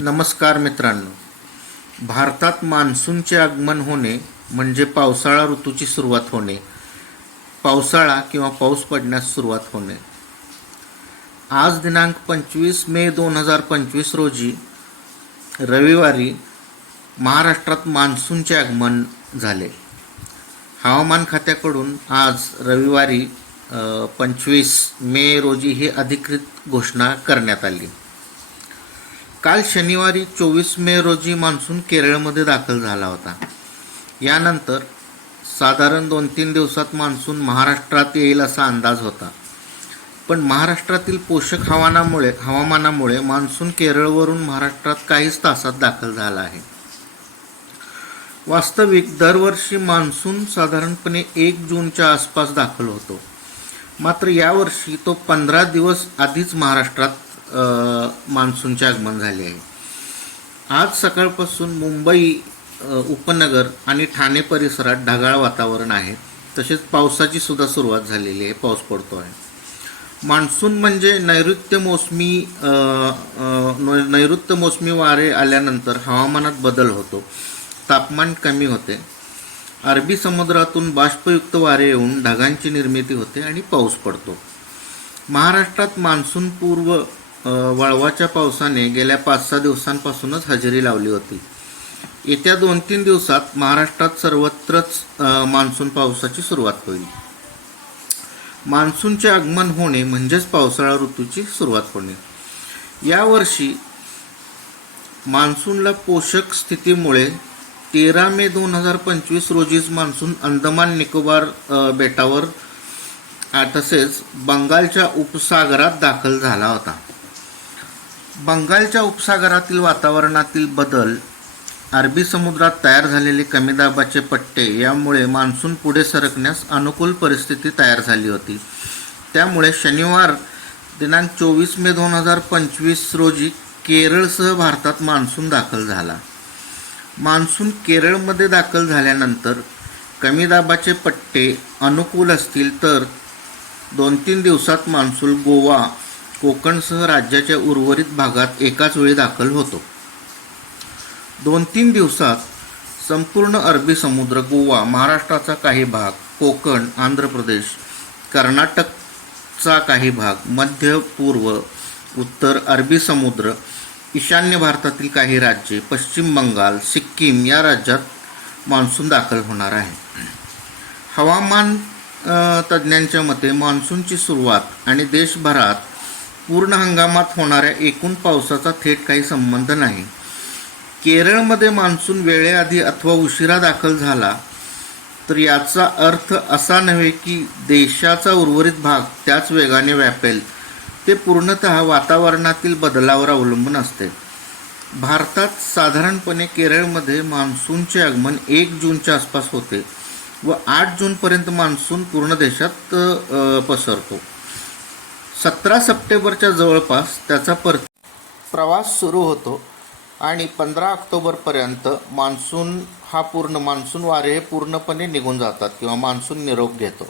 नमस्कार मित्रांनो. भारतात मान्सूनचे आगमन होणे म्हणजे पावसाळा ऋतूची सुरुवात होणे पावसाळा किंवा पाऊस पडण्यास सुरुवात होणे. आज दिनांक पंचवीस मे दोन हजार पंचवीस रोजी रविवारी महाराष्ट्रात मान्सूनचे आगमन झाले. हवामान खात्याकडून आज रविवारी पंचवीस मे रोजी ही अधिकृत घोषणा करण्यात आली. काल शनिवारी चोवीस मे रोजी मान्सून केरळमध्ये दाखल झाला होता. यानंतर साधारण दोन तीन दिवसात मान्सून महाराष्ट्रात येईल असा अंदाज होता. पण महाराष्ट्रातील पोषक हवामानामुळे हवामानामुळे मान्सून केरळवरून महाराष्ट्रात काहीच तासात दाखल झाला आहे. वास्तविक दरवर्षी मान्सून साधारणपणे एक जूनच्या आसपास दाखल होतो. मात्र यावर्षी तो पंधरा दिवस आधीच महाराष्ट्रात मान्सूनचे आगमन झाले आहे. आज सकाळपासून मुंबई उपनगर आणि ठाणे परिसरात ढगाळ वातावरण आहे. तसेच पावसाची सुद्धा सुरुवात झालेली आहे. पाऊस पडतो आहे मान्सून म्हणजे नैऋत्य मोसमी नैऋत्य मोसमी वारे आल्यानंतर हवामानात बदल होतो. तापमान कमी होते. अरबी समुद्रातून बाष्पयुक्त वारे येऊन ढगांची निर्मिती होते आणि पाऊस पडतो. महाराष्ट्रात मान्सून पूर्व वळवाच्या पावसाने गेल्या पाच सहा दिवसांपासूनच हजेरी लावली होती. येत्या दोन तीन दिवसात महाराष्ट्रात सर्वत्रच मान्सून पावसाची सुरुवात होईल. मान्सूनचे आगमन होणे म्हणजेच पावसाळा ऋतूची सुरुवात होणे. यावर्षी मान्सूनला पोषक स्थितीमुळे तेरा मे दोन हजार पंचवीस रोजीच मान्सून अंदमान निकोबार बेटावर तसेच बंगालच्या उपसागरात दाखल झाला होता. बंगालच्या उपसागरातील वातावरणातील बदल अरबी समुद्रात तयार झालेले कमी दाबाचे पट्टे यामुळे मान्सून पुढे सरकण्यास अनुकूल परिस्थिती तयार झाली होती. त्यामुळे शनिवार दिनांक चोवीस मे दोन हजार पंचवीस रोजी केरळसह भारतात मान्सून दाखल झाला. मान्सून केरळमध्ये दाखल झाल्यानंतर कमी दाबाचे पट्टे अनुकूल असतील तर दोन तीन दिवसात मान्सून गोवा कोकणसह राज्याच्या उर्वरित भागात एकाच वेळी दाखल होतो. दोन तीन दिवसात संपूर्ण अरबी समुद्र गोवा महाराष्ट्राचा काही भाग कोकण आंध्र प्रदेश कर्नाटकचा काही भाग मध्य पूर्व उत्तर अरबी समुद्र ईशान्य भारतातील काही राज्ये पश्चिम बंगाल सिक्कीम या राज्यात मान्सून दाखल होणार आहे. हवामान तज्ज्ञांच्या मते मान्सूनची सुरुवात आणि देशभरात पूर्ण हंगामात होणाऱ्या एकूण पावसाचा थेट काही संबंध नाही. केरळमध्ये मान्सून वेळेआधी अथवा उशिरा दाखल झाला तर याचा अर्थ असा नव्हे की देशाचा उर्वरित भाग त्याच वेगाने व्यापेल. ते पूर्णतः वातावरणातील बदलावर अवलंबून असते. भारतात साधारणपणे केरळमध्ये मान्सूनचे आगमन एक जूनच्या आसपास होते व आठ जूनपर्यंत मान्सून पूर्ण देशात पसरतो. सतरा सप्टेंबरच्या जवळपास त्याचा पर प्रवास सुरू होतो आणि पंधरा ऑक्टोबरपर्यंत मान्सून हा पूर्ण मान्सून वारे हे पूर्णपणे निघून जातात किंवा मान्सून निरोप घेतो.